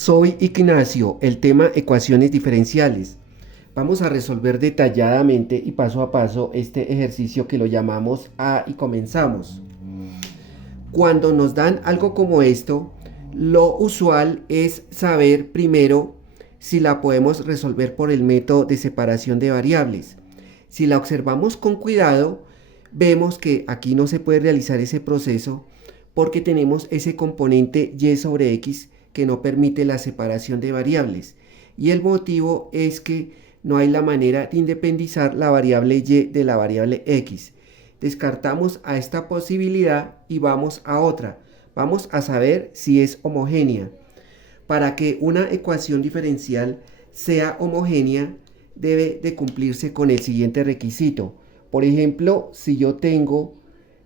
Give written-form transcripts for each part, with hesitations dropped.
Soy Ignacio, el tema ecuaciones diferenciales. Vamos a resolver detalladamente y paso a paso este ejercicio que lo llamamos A y comenzamos. Cuando nos dan algo como esto, lo usual es saber primero si la podemos resolver por el método de separación de variables. Si la observamos con cuidado, vemos que aquí no se puede realizar ese proceso porque tenemos ese componente y sobre x que no permite la separación de variables. Y el motivo es que no hay la manera de independizar la variable y de la variable x. Descartamos a esta posibilidad y vamos a otra. Vamos a saber si es homogénea. Para que una ecuación diferencial sea homogénea, debe de cumplirse con el siguiente requisito. Por ejemplo, si yo tengo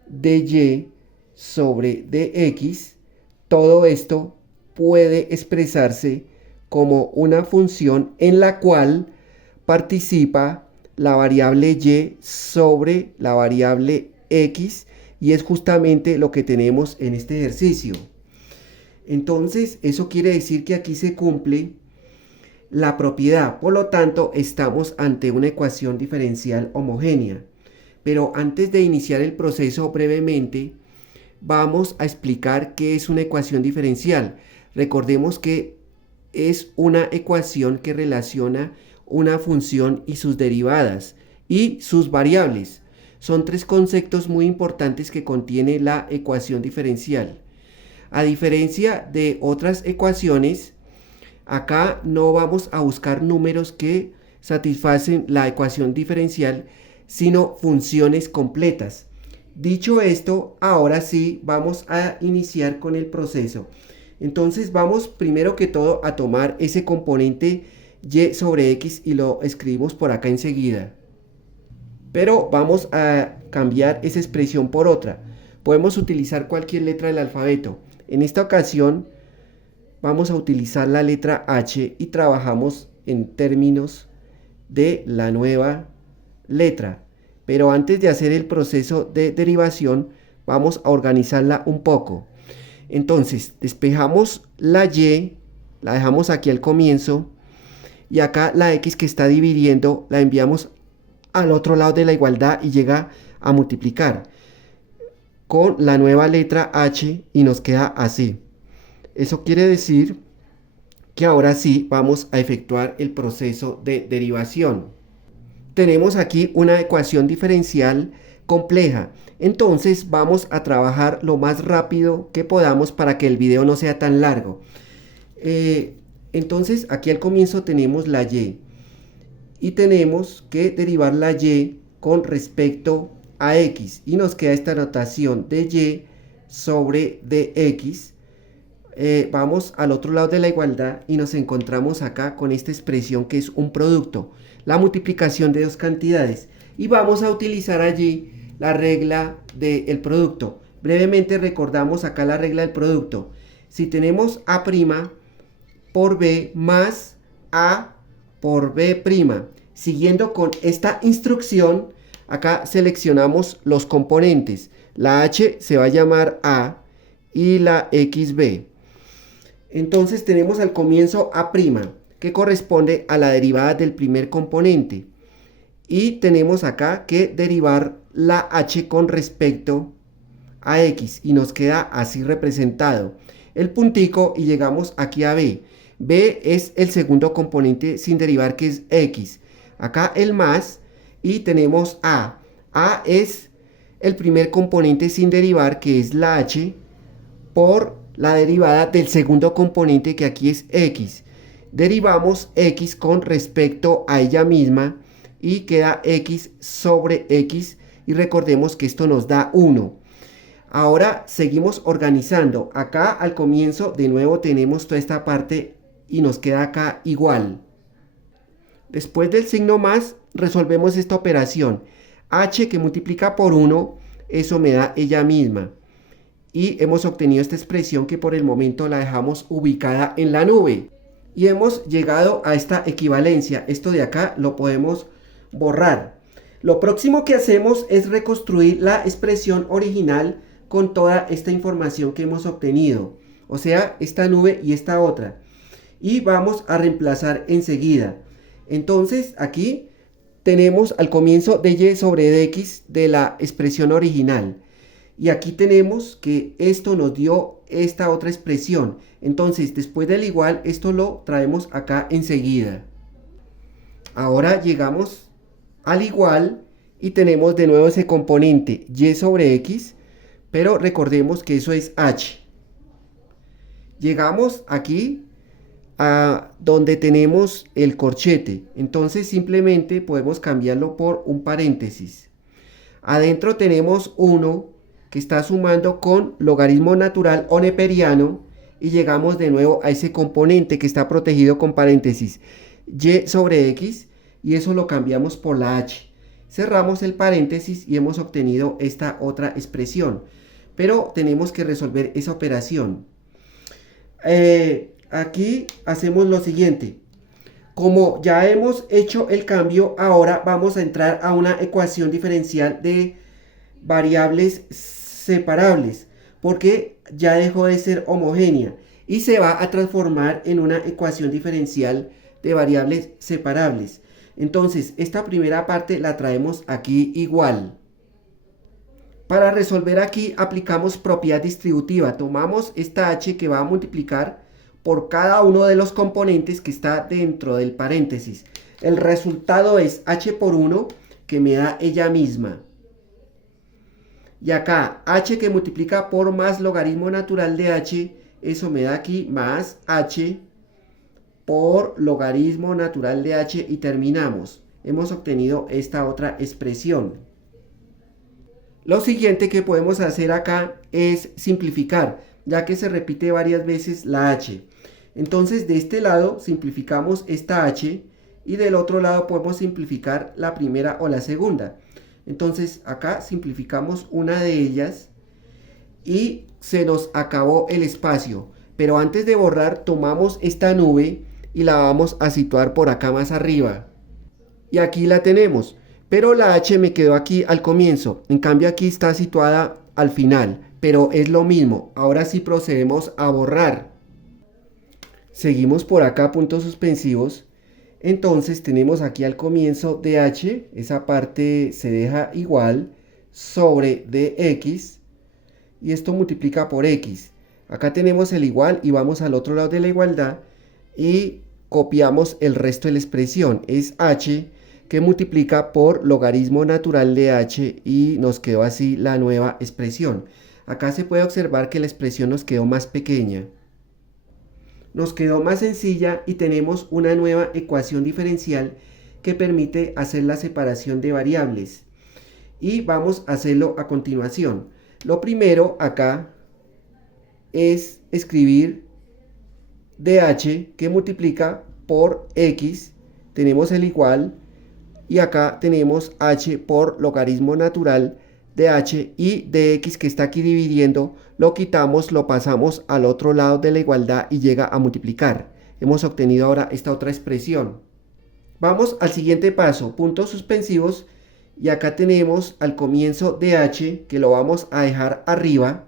dy sobre dx, todo esto puede expresarse como una función en la cual participa la variable y sobre la variable x, y es justamente lo que tenemos en este ejercicio. Entonces, eso quiere decir que aquí se cumple la propiedad. Por lo tanto, estamos ante una ecuación diferencial homogénea. Pero antes de iniciar el proceso brevemente, vamos a explicar qué es una ecuación diferencial. Recordemos que es una ecuación que relaciona una función y sus derivadas y sus variables. Son tres conceptos muy importantes que contiene la ecuación diferencial. A diferencia de otras ecuaciones, acá no vamos a buscar números que satisfacen la ecuación diferencial, sino funciones completas. Dicho esto, ahora sí vamos a iniciar con el proceso. Entonces vamos primero que todo a tomar ese componente y sobre x y lo escribimos por acá enseguida. Pero vamos a cambiar esa expresión por otra. Podemos utilizar cualquier letra del alfabeto. En esta ocasión vamos a utilizar la letra H y trabajamos en términos de la nueva letra. Pero antes de hacer el proceso de derivación, vamos a organizarla un poco. Entonces, despejamos la y, la dejamos aquí al comienzo, y acá la x que está dividiendo la enviamos al otro lado de la igualdad y llega a multiplicar con la nueva letra h y nos queda así. Eso quiere decir que ahora sí vamos a efectuar el proceso de derivación. Tenemos aquí una ecuación diferencial compleja. Entonces vamos a trabajar lo más rápido que podamos para que el video no sea tan largo. Entonces aquí al comienzo tenemos la y. Y tenemos que derivar la y con respecto a x. Y nos queda esta notación de y sobre dx. Vamos al otro lado de la igualdad y nos encontramos acá con esta expresión que es un producto. La multiplicación de dos cantidades. Y vamos a utilizar allí la regla del producto. Brevemente recordamos acá la regla del producto. Si tenemos a' por b más a por b', siguiendo con esta instrucción, acá seleccionamos los componentes. La h se va a llamar a y la x b. Entonces tenemos al comienzo a', que corresponde a la derivada del primer componente. Y tenemos acá que derivar la h con respecto a x. Y nos queda así representado. El puntico y llegamos aquí a b. b es el segundo componente sin derivar, que es x. Acá el más y tenemos a. a es el primer componente sin derivar, que es la h, por la derivada del segundo componente, que aquí es x. Derivamos x con respecto a ella misma y queda x sobre x, y recordemos que esto nos da 1. Ahora seguimos organizando. Acá al comienzo de nuevo tenemos toda esta parte y nos queda acá igual. Después del signo más resolvemos esta operación. h que multiplica por 1, eso me da ella misma. Y hemos obtenido esta expresión que por el momento la dejamos ubicada en la nube. Y hemos llegado a esta equivalencia. Esto de acá lo podemos borrar. Lo próximo que hacemos es reconstruir la expresión original con toda esta información que hemos obtenido. O sea, esta nube y esta otra. y vamos a reemplazar enseguida. Entonces aquí tenemos al comienzo de y sobre dx de la expresión original. Y aquí tenemos que esto nos dio esta otra expresión. Entonces, después del igual, esto lo traemos acá enseguida. Ahora llegamos al igual y tenemos de nuevo ese componente y sobre x, pero recordemos que eso es h. Llegamos aquí a donde tenemos el corchete. Entonces simplemente podemos cambiarlo por un paréntesis. Adentro tenemos 1 que está sumando con logaritmo natural o neperiano y llegamos de nuevo a ese componente que está protegido con paréntesis y sobre x y eso lo cambiamos por la h. Cerramos el paréntesis y hemos obtenido esta otra expresión, pero tenemos que resolver esa operación. Aquí hacemos lo siguiente. Como ya hemos hecho el cambio, ahora vamos a entrar a una ecuación diferencial de variables separables, porque ya dejó de ser homogénea y se va a transformar en una ecuación diferencial de variables separables. Entonces, esta primera parte la traemos aquí igual. Para resolver aquí aplicamos propiedad distributiva. Tomamos esta h que va a multiplicar por cada uno de los componentes que está dentro del paréntesis. El resultado es h por 1 que me da ella misma. Y acá h que multiplica por más logaritmo natural de h, eso me da aquí más h por logaritmo natural de h y terminamos. Hemos obtenido esta otra expresión. Lo siguiente que podemos hacer acá es simplificar, ya que se repite varias veces la h. Entonces de este lado simplificamos esta h y del otro lado podemos simplificar la primera o la segunda. Entonces acá simplificamos una de ellas y se nos acabó el espacio. Pero antes de borrar tomamos esta nube y la vamos a situar por acá más arriba. Y aquí la tenemos. Pero la h me quedó aquí al comienzo. En cambio aquí está situada al final. Pero es lo mismo. Ahora sí procedemos a borrar. Seguimos por acá puntos suspensivos. Entonces tenemos aquí al comienzo de h, esa parte se deja igual, sobre dx, y esto multiplica por x. Acá tenemos el igual y vamos al otro lado de la igualdad y copiamos el resto de la expresión. Es h que multiplica por logaritmo natural de h y nos quedó así la nueva expresión. Acá se puede observar que la expresión nos quedó más pequeña. Nos quedó más sencilla y tenemos una nueva ecuación diferencial que permite hacer la separación de variables. Y vamos a hacerlo a continuación. Lo primero acá es escribir dh que multiplica por x. Tenemos el igual y acá tenemos h por logaritmo natural de h y dx que está aquí dividiendo, lo quitamos, lo pasamos al otro lado de la igualdad y llega a multiplicar. Hemos obtenido ahora esta otra expresión. Vamos al siguiente paso, puntos suspensivos, y acá tenemos al comienzo de h que lo vamos a dejar arriba.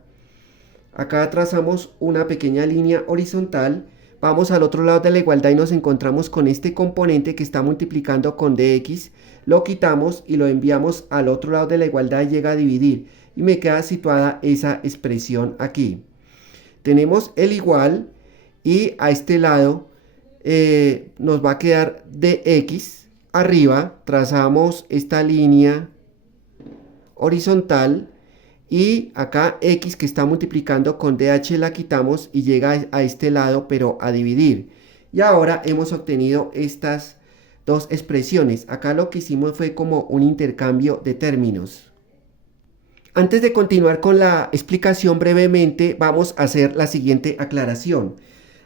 Acá trazamos una pequeña línea horizontal. Vamos al otro lado de la igualdad y nos encontramos con este componente que está multiplicando con dx. Lo quitamos y lo enviamos al otro lado de la igualdad y llega a dividir. Y me queda situada esa expresión aquí. Tenemos el igual y a este lado nos va a quedar dx. Arriba trazamos esta línea horizontal. Y acá x que está multiplicando con dh la quitamos y llega a este lado pero a dividir. Y ahora hemos obtenido estas dos expresiones. Acá lo que hicimos fue como un intercambio de términos. Antes de continuar con la explicación brevemente vamos a hacer la siguiente aclaración.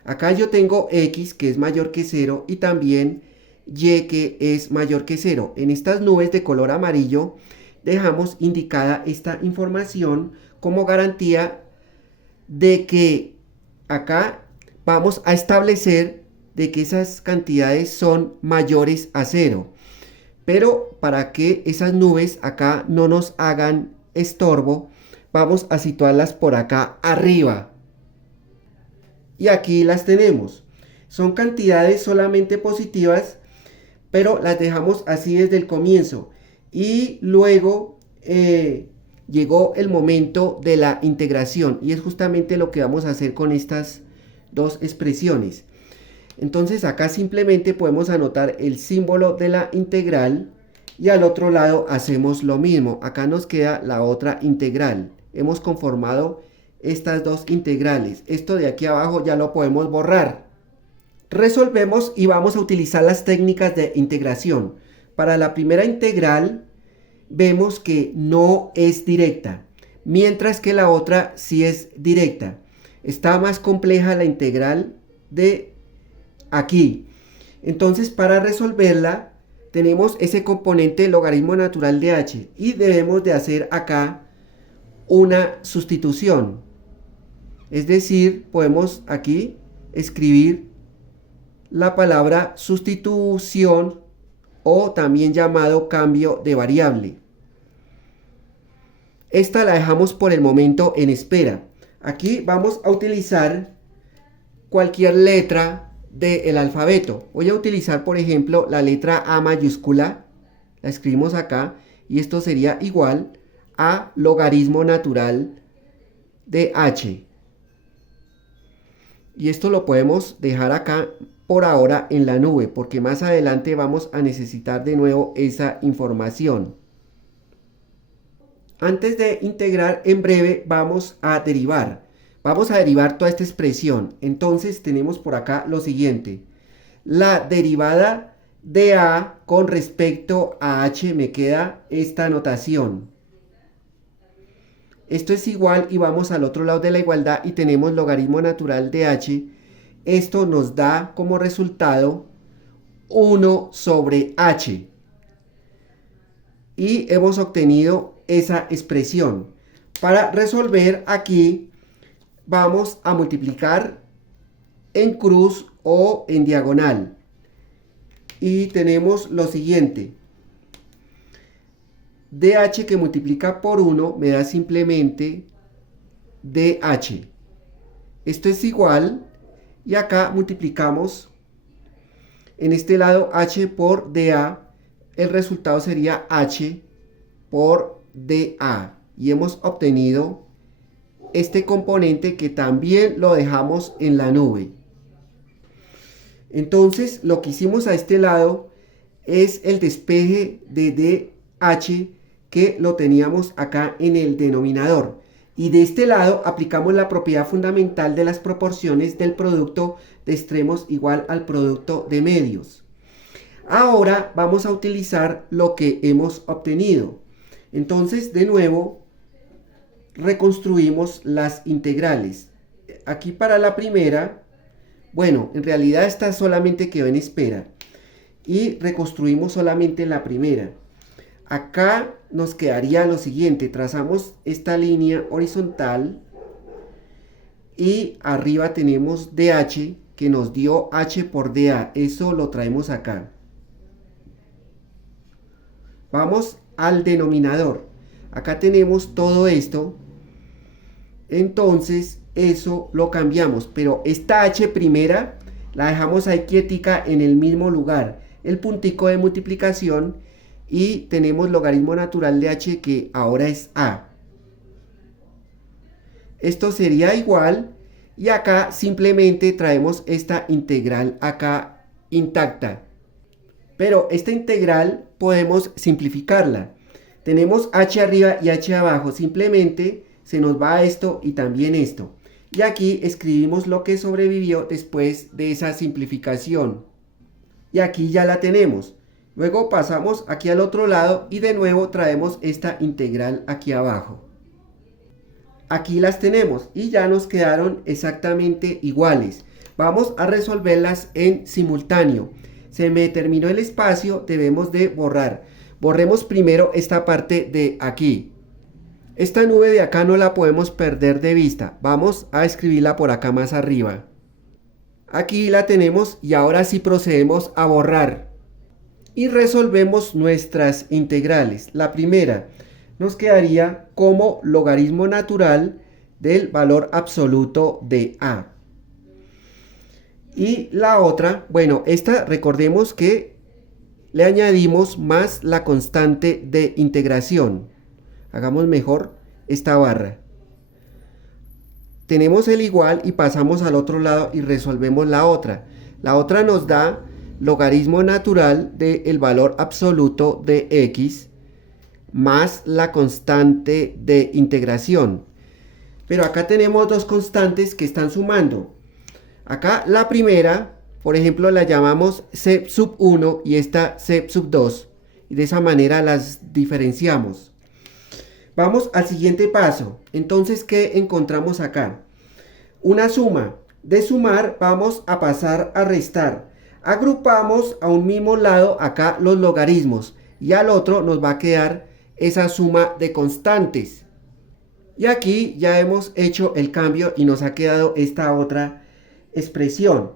Acá yo tengo x que es mayor que 0 y también y que es mayor que 0. En estas nubes de color amarillo dejamos indicada esta información como garantía de que acá vamos a establecer de que esas cantidades son mayores a 0. Pero para que esas nubes acá no nos hagan estorbo, vamos a situarlas por acá arriba. Y aquí las tenemos. Son cantidades solamente positivas, pero las dejamos así desde el comienzo. Y luego llegó el momento de la integración, y es justamente lo que vamos a hacer con estas dos expresiones. Entonces acá simplemente podemos anotar el símbolo de la integral y al otro lado hacemos lo mismo. Acá nos queda la otra integral. Hemos conformado estas dos integrales. Esto de aquí abajo ya lo podemos borrar. Resolvemos y vamos a utilizar las técnicas de integración. Para la primera integral vemos que no es directa, mientras que la otra sí es directa. Está más compleja la integral de aquí. Entonces, para resolverla tenemos ese componente logaritmo natural de h y debemos de hacer acá una sustitución. Es decir, podemos aquí escribir la palabra sustitución o también llamado cambio de variable. Esta la dejamos por el momento en espera. Aquí vamos a utilizar cualquier letra del alfabeto. Voy a utilizar, por ejemplo, la letra A mayúscula. La escribimos acá y esto sería igual a logaritmo natural de h. Y esto lo podemos dejar acá por ahora en la nube, porque más adelante vamos a necesitar de nuevo esa información. Antes de integrar, en breve vamos a derivar. Vamos a derivar toda esta expresión. Entonces tenemos por acá lo siguiente. La derivada de a con respecto a h me queda esta notación. Esto es igual y vamos al otro lado de la igualdad y tenemos logaritmo natural de h. Esto nos da como resultado 1 sobre h. Y hemos obtenido esa expresión. Para resolver aquí vamos a multiplicar en cruz o en diagonal. Y tenemos lo siguiente. dh que multiplica por 1 me da simplemente dh. Esto es igual, y acá multiplicamos en este lado h por dA. El resultado sería h por dA. Y hemos obtenido este componente que también lo dejamos en la nube. Entonces lo que hicimos a este lado es el despeje de dh que lo teníamos acá en el denominador. Y de este lado aplicamos la propiedad fundamental de las proporciones del producto de extremos igual al producto de medios. Ahora vamos a utilizar lo que hemos obtenido. Entonces, de nuevo, reconstruimos las integrales. Aquí para la primera, bueno, en realidad esta solamente quedó en espera. Y reconstruimos solamente la primera. Acá nos quedaría lo siguiente, trazamos esta línea horizontal y arriba tenemos dh que nos dio h por dA, eso lo traemos acá. Vamos al denominador, acá tenemos todo esto, entonces eso lo cambiamos, pero esta h primera la dejamos ahí quietica en el mismo lugar, el puntico de multiplicación. Y tenemos logaritmo natural de h que ahora es a. Esto sería igual y acá simplemente traemos esta integral acá intacta. Pero esta integral podemos simplificarla. Tenemos h arriba y h abajo. Simplemente se nos va esto y también esto. Y aquí escribimos lo que sobrevivió después de esa simplificación. Y aquí ya la tenemos. Luego pasamos aquí al otro lado y de nuevo traemos esta integral aquí abajo. Aquí las tenemos y ya nos quedaron exactamente iguales. Vamos a resolverlas en simultáneo. Se me terminó el espacio, debemos de borrar. Borremos primero esta parte de aquí. Esta nube de acá no la podemos perder de vista. Vamos a escribirla por acá más arriba. Aquí la tenemos y ahora sí procedemos a borrar. Y resolvemos nuestras integrales. La primera nos quedaría como logaritmo natural del valor absoluto de a. Y la otra, bueno, esta recordemos que le añadimos más la constante de integración. Hagamos mejor esta barra. Tenemos el igual y pasamos al otro lado y resolvemos la otra. La otra nos da logaritmo natural del valor absoluto de x más la constante de integración. Pero acá tenemos dos constantes que están sumando. Acá la primera, por ejemplo, la llamamos c sub 1 y esta c sub 2. Y de esa manera las diferenciamos. Vamos al siguiente paso. Entonces, ¿qué encontramos acá? Una suma. De sumar vamos a pasar a restar. Agrupamos a un mismo lado acá los logaritmos y al otro nos va a quedar esa suma de constantes. Y aquí ya hemos hecho el cambio y nos ha quedado esta otra expresión.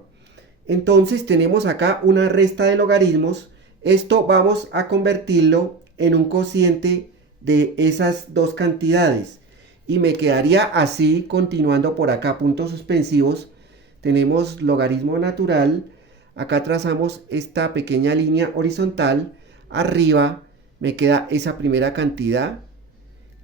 Entonces tenemos acá una resta de logaritmos. Esto vamos a convertirlo en un cociente de esas dos cantidades. Y me quedaría así, continuando por acá, puntos suspensivos. Tenemos logaritmo natural. Acá trazamos esta pequeña línea horizontal. Arriba me queda esa primera cantidad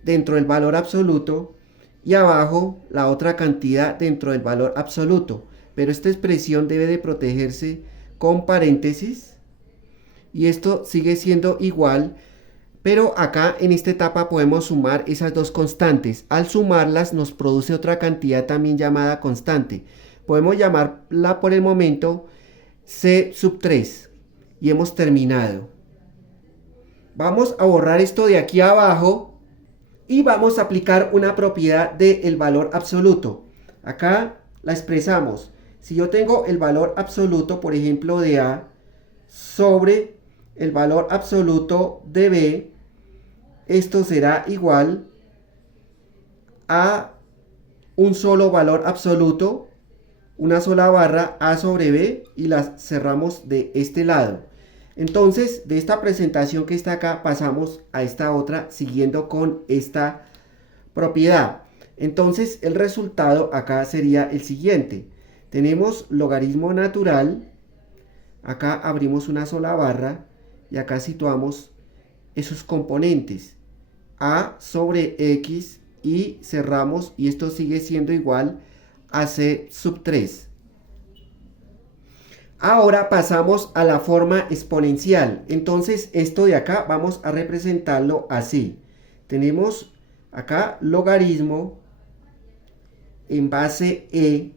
dentro del valor absoluto. Y abajo la otra cantidad dentro del valor absoluto. Pero esta expresión debe de protegerse con paréntesis. Y esto sigue siendo igual. Pero acá en esta etapa podemos sumar esas dos constantes. Al sumarlas nos produce otra cantidad también llamada constante. Podemos llamarla por el momento c sub 3. Y hemos terminado. Vamos a borrar esto de aquí abajo. Y vamos a aplicar una propiedad del valor absoluto. Acá la expresamos. Si yo tengo el valor absoluto, por ejemplo, de A sobre el valor absoluto de B, esto será igual a un solo valor absoluto, una sola barra A sobre B, y las cerramos de este lado. Entonces, de esta presentación que está acá, pasamos a esta otra siguiendo con esta propiedad. Entonces, el resultado acá sería el siguiente. Tenemos logaritmo natural. Acá abrimos una sola barra y acá situamos esos componentes. A sobre X y cerramos y esto sigue siendo igual a C sub 3. Ahora pasamos a la forma exponencial. Entonces esto de acá vamos a representarlo así. Tenemos acá logaritmo en base E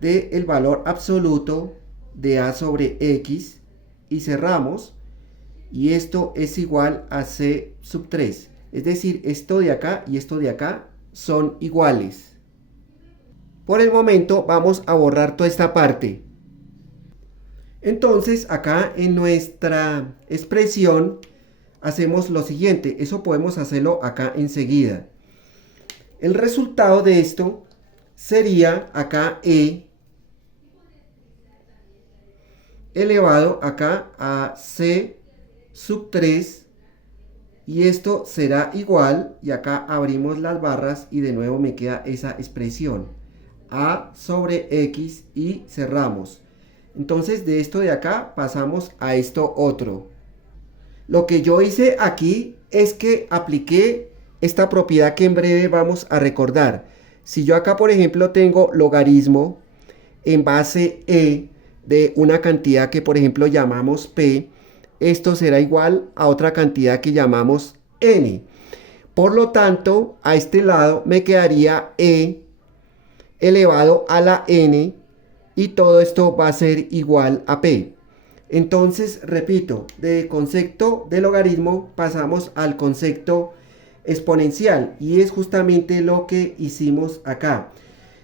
del valor absoluto de A sobre X y cerramos. Y esto es igual a C sub 3. Es decir, esto de acá y esto de acá son iguales. Por el momento vamos a borrar toda esta parte. Entonces acá en nuestra expresión hacemos lo siguiente. Eso podemos hacerlo acá enseguida. El resultado de esto sería acá E elevado acá a C sub 3 y esto será igual, y acá abrimos las barras y de nuevo me queda esa expresión A sobre X y cerramos. Entonces de esto de acá pasamos a esto otro. Lo que yo hice aquí es que apliqué esta propiedad que en breve vamos a recordar. Si yo acá por ejemplo tengo logaritmo en base E de una cantidad que por ejemplo llamamos P, esto será igual a otra cantidad que llamamos N. Por lo tanto, a este lado me quedaría E elevado a la N y todo esto va a ser igual a P. Entonces, repito, del concepto de logaritmo pasamos al concepto exponencial y es justamente lo que hicimos acá.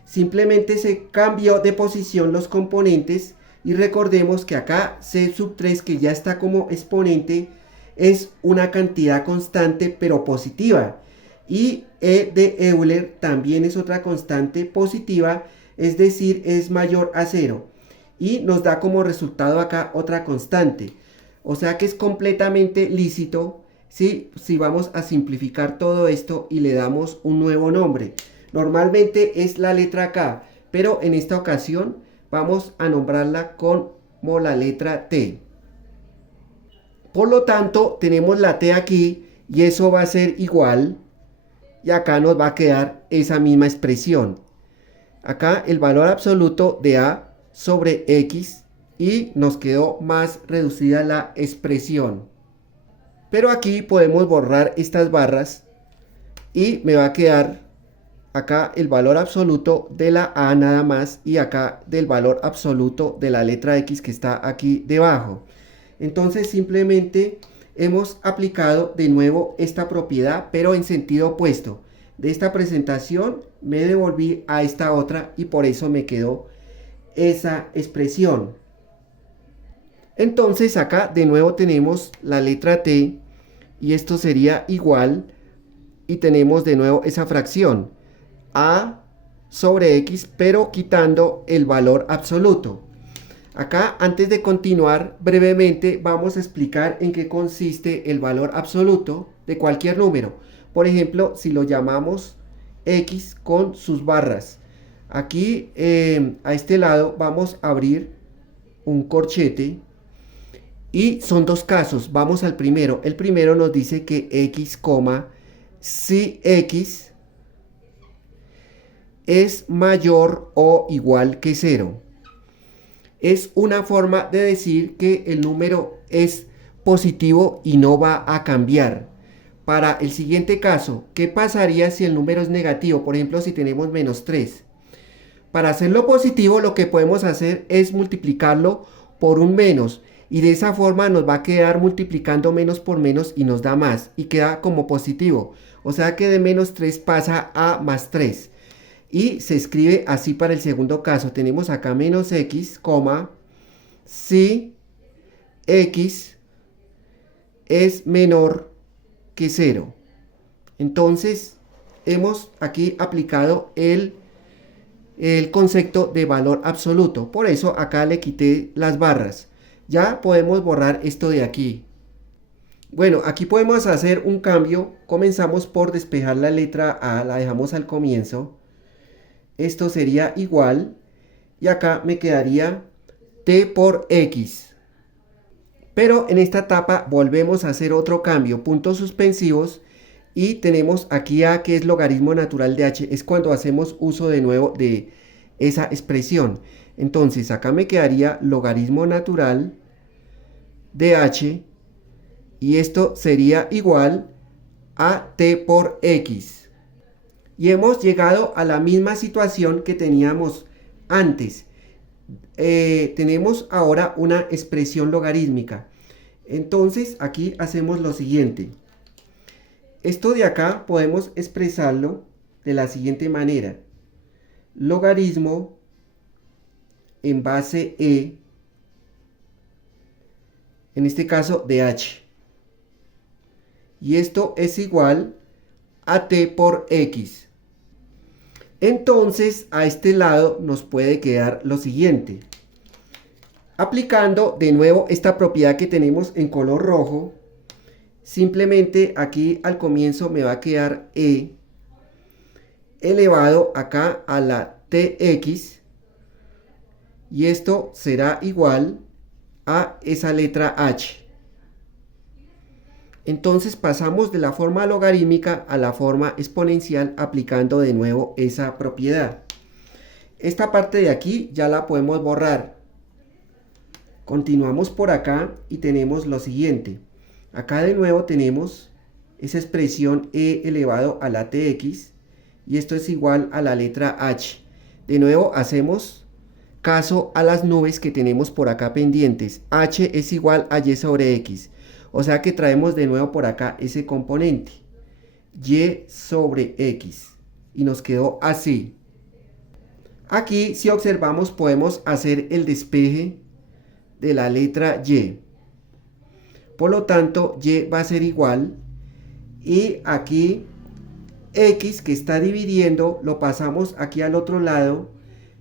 Simplemente se cambió de posición los componentes. Y recordemos que acá C sub 3, que ya está como exponente, es una cantidad constante pero positiva. Y E de Euler también es otra constante positiva, es decir, es mayor a 0. Y nos da como resultado acá otra constante. O sea que es completamente lícito si vamos a simplificar todo esto y le damos un nuevo nombre. Normalmente es la letra K. pero en esta ocasión vamos a nombrarla como la letra T. Por lo tanto, tenemos la T aquí y eso va a ser igual, y acá nos va a quedar esa misma expresión. Acá el valor absoluto de A sobre X, y nos quedó más reducida la expresión. Pero aquí podemos borrar estas barras y me va a quedar acá el valor absoluto de la A nada más, y acá del valor absoluto de la letra X que está aquí debajo. Entonces simplemente hemos aplicado de nuevo esta propiedad, pero en sentido opuesto. De esta presentación me devolví a esta otra y por eso me quedó esa expresión. Entonces acá de nuevo tenemos la letra T y esto sería igual, y tenemos de nuevo esa fracción A sobre X, pero quitando el valor absoluto. Acá, antes de continuar, brevemente vamos a explicar en qué consiste el valor absoluto de cualquier número. Por ejemplo, si lo llamamos X con sus barras. Aquí, a este lado, vamos a abrir un corchete. Y son dos casos. Vamos al primero. El primero nos dice que X, si X es mayor o igual que 0. Es una forma de decir que el número es positivo y no va a cambiar. Para el siguiente caso, ¿qué pasaría si el número es negativo? Por ejemplo, si tenemos menos 3. Para hacerlo positivo, lo que podemos hacer es multiplicarlo por un menos. Y de esa forma nos va a quedar multiplicando menos por menos y nos da más. Y queda como positivo. O sea que de menos 3 pasa a más 3. Y se escribe así para el segundo caso. Tenemos acá menos X, si X es menor que 0. Entonces, hemos aquí aplicado el concepto de valor absoluto. Por eso acá le quité las barras. Ya podemos borrar esto de aquí. Bueno, aquí podemos hacer un cambio. Comenzamos por despejar la letra A, la dejamos al comienzo. Esto sería igual, y acá me quedaría T por X. Pero en esta etapa volvemos a hacer otro cambio, puntos suspensivos, y tenemos aquí A, que es logaritmo natural de H. Es cuando hacemos uso de nuevo de esa expresión. Entonces acá me quedaría logaritmo natural de H, y esto sería igual a T por X. Y hemos llegado a la misma situación que teníamos antes. Tenemos ahora una expresión logarítmica. Entonces aquí hacemos lo siguiente. Esto de acá podemos expresarlo de la siguiente manera. Logaritmo en base E, en este caso de H. Y esto es igual a T por X. Entonces a este lado nos puede quedar lo siguiente. Aplicando de nuevo esta propiedad que tenemos en color rojo, simplemente aquí al comienzo me va a quedar E elevado acá a la TX, y esto será igual a esa letra H. Entonces pasamos de la forma logarítmica a la forma exponencial aplicando de nuevo esa propiedad. Esta parte de aquí ya la podemos borrar. Continuamos por acá y tenemos lo siguiente. Acá de nuevo tenemos esa expresión E elevado a la TX, y esto es igual a la letra H. De nuevo hacemos caso a las nubes que tenemos por acá pendientes. H es igual a Y sobre X. O sea que traemos de nuevo por acá ese componente, Y sobre X, y nos quedó así. Aquí, si observamos, podemos hacer el despeje de la letra Y. Por lo tanto, Y va a ser igual, y aquí X, que está dividiendo, lo pasamos aquí al otro lado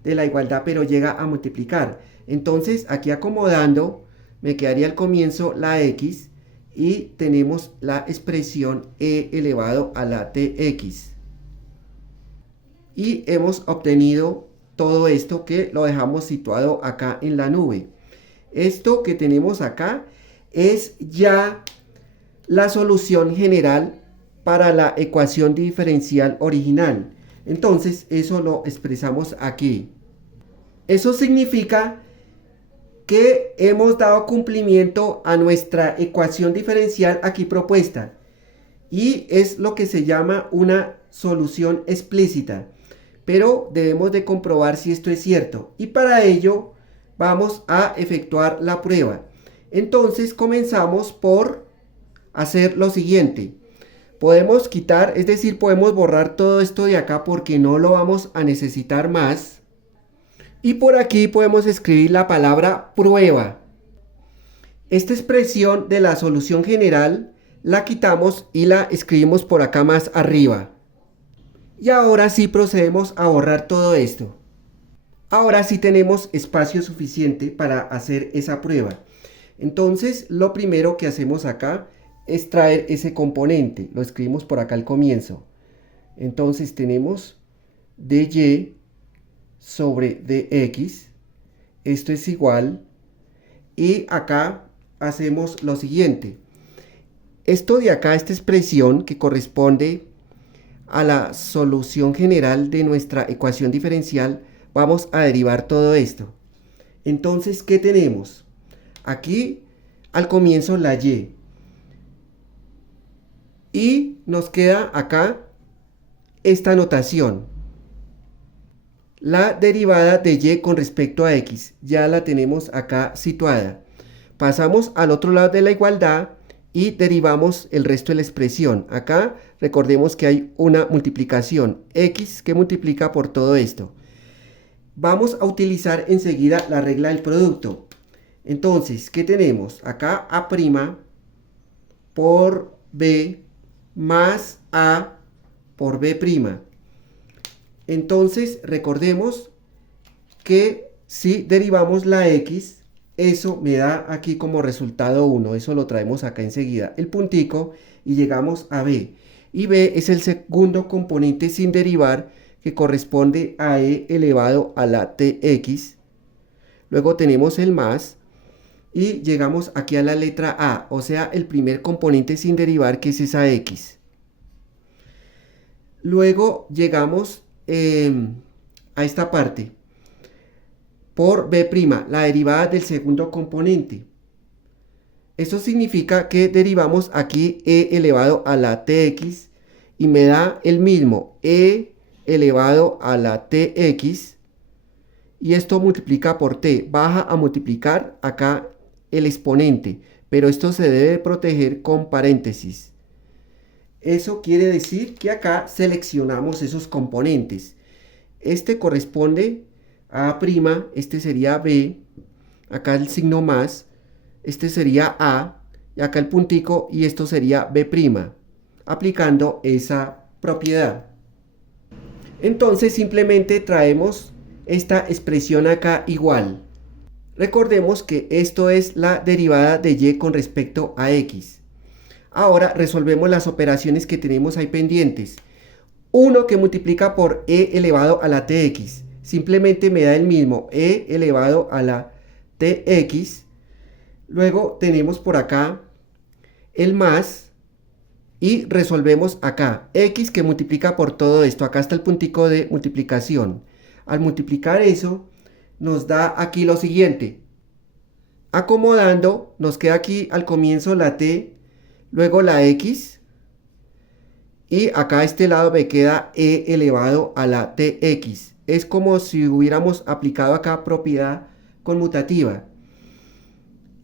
de la igualdad, pero llega a multiplicar. Entonces, aquí acomodando, me quedaría al comienzo la X, y tenemos la expresión E elevado a la TX. Y hemos obtenido todo esto que lo dejamos situado acá en la nube. Esto que tenemos acá es ya la solución general para la ecuación diferencial original. Entonces eso lo expresamos aquí. Eso significa que hemos dado cumplimiento a nuestra ecuación diferencial aquí propuesta. Y es lo que se llama una solución explícita. Pero debemos de comprobar si esto es cierto. Y para ello vamos a efectuar la prueba. Entonces comenzamos por hacer lo siguiente. Podemos quitar, es decir, podemos borrar todo esto de acá porque no lo vamos a necesitar más. Y por aquí podemos escribir la palabra prueba. Esta expresión de la solución general la quitamos y la escribimos por acá más arriba. Y ahora sí procedemos a borrar todo esto. Ahora sí tenemos espacio suficiente para hacer esa prueba. Entonces lo primero que hacemos acá es traer ese componente. Lo escribimos por acá al comienzo. Entonces tenemos dy sobre dx. Esto es igual. Y acá hacemos lo siguiente. Esto de acá, esta expresión que corresponde a la solución general de nuestra ecuación diferencial, vamos a derivar todo esto. Entonces, ¿qué tenemos? Aquí al comienzo la y. Y nos queda acá esta notación. La derivada de y con respecto a x. Ya la tenemos acá situada. Pasamos al otro lado de la igualdad y derivamos el resto de la expresión. Acá recordemos que hay una multiplicación. X que multiplica por todo esto. Vamos a utilizar enseguida la regla del producto. Entonces, ¿qué tenemos? Acá A' por B más A por B'. Entonces, recordemos que si derivamos la X, eso me da aquí como resultado 1. Eso lo traemos acá enseguida. El puntico y llegamos a B. Y B es el segundo componente sin derivar que corresponde a e elevado a la tx. Luego tenemos el más. Y llegamos aquí a la letra A, o sea, el primer componente sin derivar, que es esa X. Luego llegamos a esta parte, por B', la derivada del segundo componente. Eso significa que derivamos aquí E elevado a la TX y me da el mismo E elevado a la TX. Y esto multiplica por T, baja a multiplicar acá el exponente, pero esto se debe proteger con paréntesis. Eso quiere decir que acá seleccionamos esos componentes. Este corresponde a A', este sería B, acá el signo más, este sería A, y acá el puntico, y esto sería B', aplicando esa propiedad. Entonces simplemente traemos esta expresión acá igual. Recordemos que esto es la derivada de y con respecto a x. Ahora resolvemos las operaciones que tenemos ahí pendientes. 1 que multiplica por e elevado a la tx. Simplemente me da el mismo e elevado a la tx. Luego tenemos por acá el más. Y resolvemos acá. X que multiplica por todo esto. Acá está el puntico de multiplicación. Al multiplicar eso, nos da aquí lo siguiente. Acomodando, nos queda aquí al comienzo la t, luego la x, y acá a este lado me queda e elevado a la tx. Es como si hubiéramos aplicado acá propiedad conmutativa.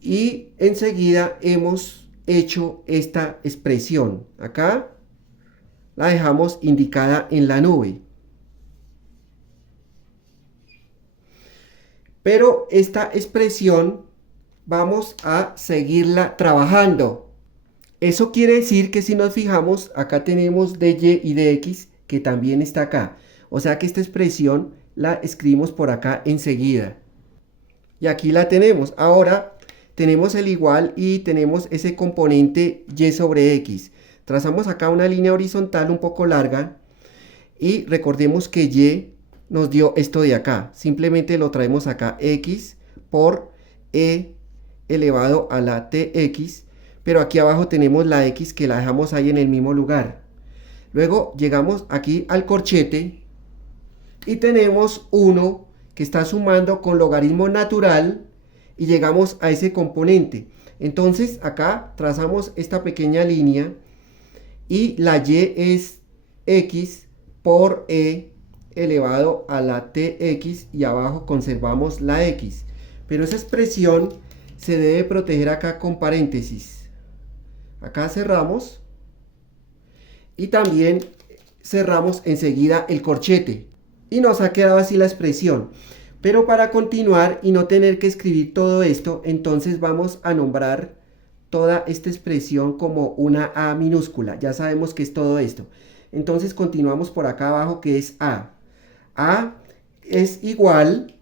Y enseguida hemos hecho esta expresión. Acá la dejamos indicada en la nube. Pero esta expresión vamos a seguirla trabajando. Eso quiere decir que si nos fijamos, acá tenemos dy y dx que también está acá. O sea que esta expresión la escribimos por acá enseguida. Y aquí la tenemos. Ahora tenemos el igual y tenemos ese componente y sobre x. Trazamos acá una línea horizontal un poco larga. Y recordemos que y nos dio esto de acá. Simplemente lo traemos acá, x por e elevado a la tx, pero aquí abajo tenemos la x que la dejamos ahí en el mismo lugar. Luego llegamos aquí al corchete y tenemos 1 que está sumando con logaritmo natural y llegamos a ese componente. Entonces acá trazamos esta pequeña línea y la y es x por e elevado a la tx y abajo conservamos la x. Pero esa expresión se debe proteger acá con paréntesis. Acá cerramos y también cerramos enseguida el corchete y nos ha quedado así la expresión. Pero para continuar y no tener que escribir todo esto, entonces vamos a nombrar toda esta expresión como una a minúscula. Ya sabemos que es todo esto. Entonces continuamos por acá abajo, que es a. A es igual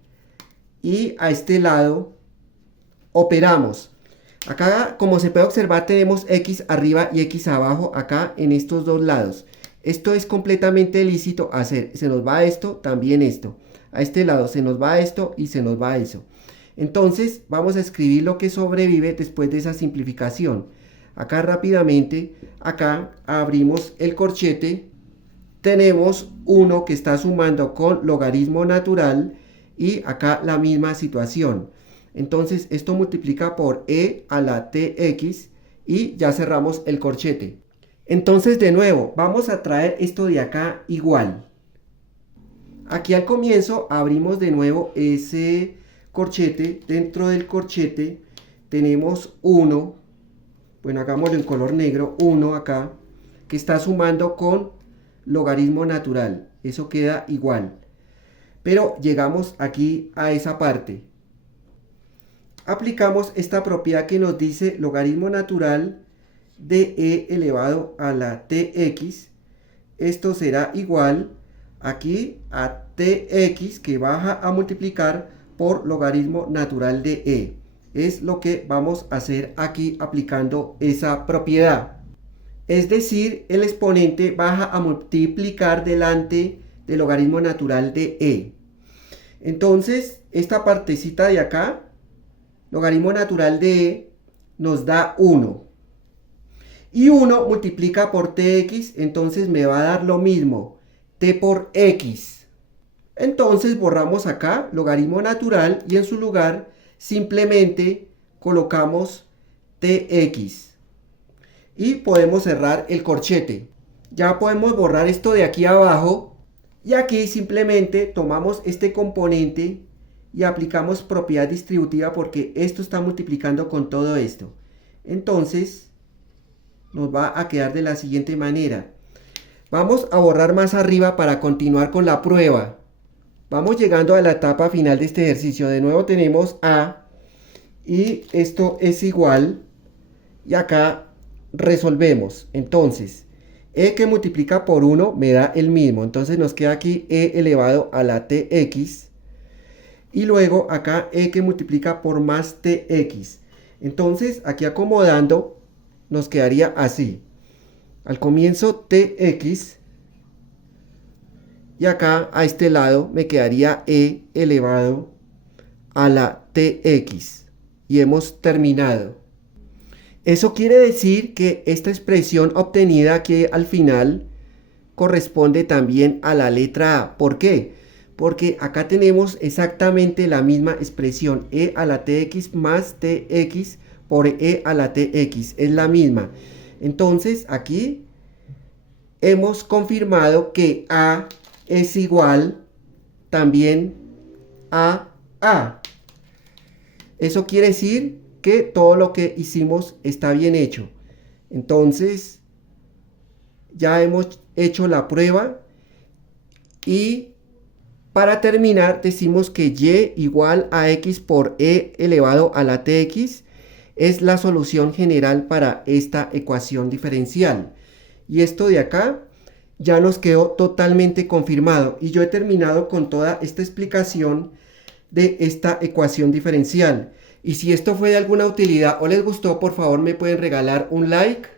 y a este lado operamos. Acá, como se puede observar, tenemos x arriba y x abajo acá en estos dos lados. Esto es completamente lícito hacer. Se nos va esto, también esto. A este lado se nos va esto y se nos va eso. Entonces vamos a escribir lo que sobrevive después de esa simplificación. Acá rápidamente, acá abrimos el corchete. Tenemos 1 que está sumando con logaritmo natural y acá la misma situación. Entonces esto multiplica por e a la tx y ya cerramos el corchete. Entonces de nuevo vamos a traer esto de acá igual. Aquí al comienzo abrimos de nuevo ese corchete. Dentro del corchete tenemos 1, bueno, hagámoslo en color negro, 1 acá, que está sumando con logaritmo natural. Eso queda igual. Pero llegamos aquí a esa parte. Aplicamos esta propiedad que nos dice logaritmo natural de e elevado a la tx. Esto será igual aquí a tx, que baja a multiplicar por logaritmo natural de e. Es lo que vamos a hacer aquí aplicando esa propiedad. Es decir, el exponente baja a multiplicar delante del logaritmo natural de e. Entonces, esta partecita de acá, logaritmo natural de e, nos da 1. Y 1 multiplica por tx, entonces me va a dar lo mismo, t por x. Entonces borramos acá logaritmo natural y en su lugar simplemente colocamos tx. Y podemos cerrar el corchete. Ya podemos borrar esto de aquí abajo. Y aquí simplemente tomamos este componente y aplicamos propiedad distributiva porque esto está multiplicando con todo esto. Entonces nos va a quedar de la siguiente manera. Vamos a borrar más arriba para continuar con la prueba. Vamos llegando a la etapa final de este ejercicio. De nuevo tenemos a y esto es igual. Y acá resolvemos. Entonces, e que multiplica por 1 me da el mismo. Entonces nos queda aquí e elevado a la tx. Y luego acá e que multiplica por más tx. Entonces aquí acomodando nos quedaría así. Al comienzo tx. Y acá a este lado me quedaría e elevado a la tx. Y hemos terminado. Eso quiere decir que esta expresión obtenida aquí al final corresponde también a la letra A. ¿Por qué? Porque acá tenemos exactamente la misma expresión, e a la tx más tx por e a la tx, es la misma. Entonces aquí hemos confirmado que a es igual también a A. Eso quiere decir que todo lo que hicimos está bien hecho. Entonces ya hemos hecho la prueba y para terminar decimos que y igual a x por e elevado a la tx es la solución general para esta ecuación diferencial. Y esto de acá ya nos quedó totalmente confirmado y yo he terminado con toda esta explicación de esta ecuación diferencial. Y si esto fue de alguna utilidad o les gustó, por favor me pueden regalar un like